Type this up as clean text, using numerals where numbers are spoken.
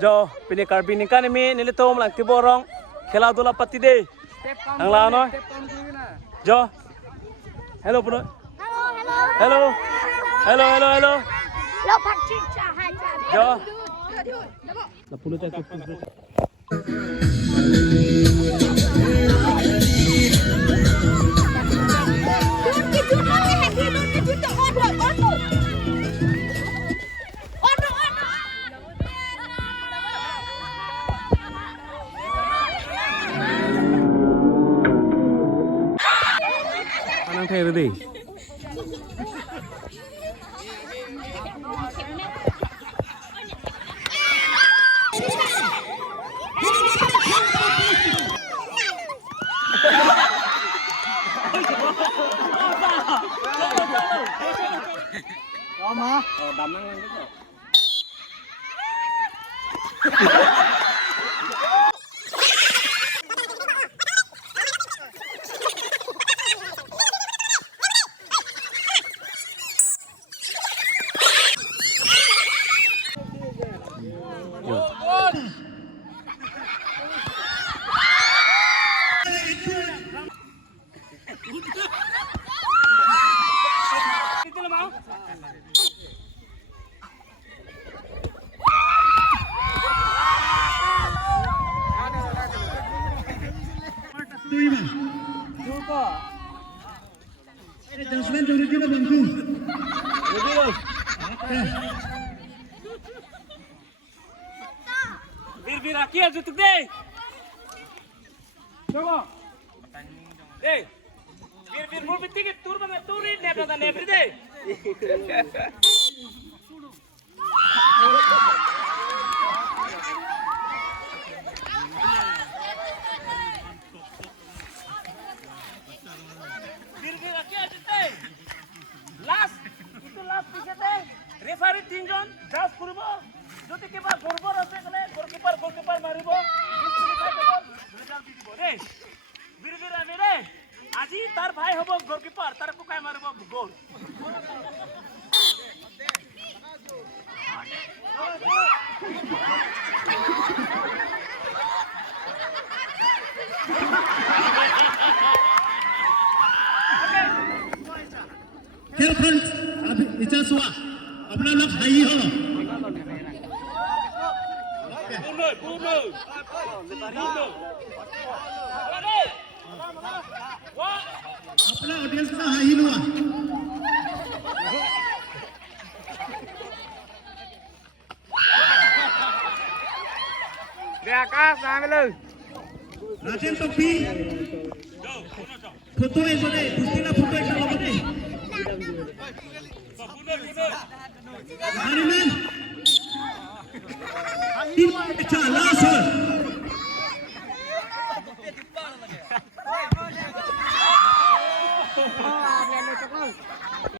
Jo, pini karbini kan ini nilai tom lang tibo rong, khela dula pati deh. Ang lao no. Jo. Hello puno. Hello. Hello. Lo pakcik cahai cahai. Jo. La puno tak tu. Anang thay rồi đi. Đó mà. Đầm năng lên cái rồi. Jasmine jodoh kita bangku. Bir aqui ajuda deh. Coba. Deh. Bir mul bitti ki tur bana turin nebra nebri deh. Bir aqui ajuda deh. Last itu last bisa deh. Referee tinjon jas kurbo. Jodi kebar gorbor ase kale goalkeeper maribo. Result dibo deh. Bir amire. আজি তার ভাই হবো goalkeeper তার কোকায় মারব গোল खेल friends अभी इच्छा हुआ अपना लोग हाई हो Bruno अपना ऑडियंस का हाई हुआ Beakas sambil राजेन टोपी फोटो ऐसा दे पुस्तिना फोटो ऐसा लगा दे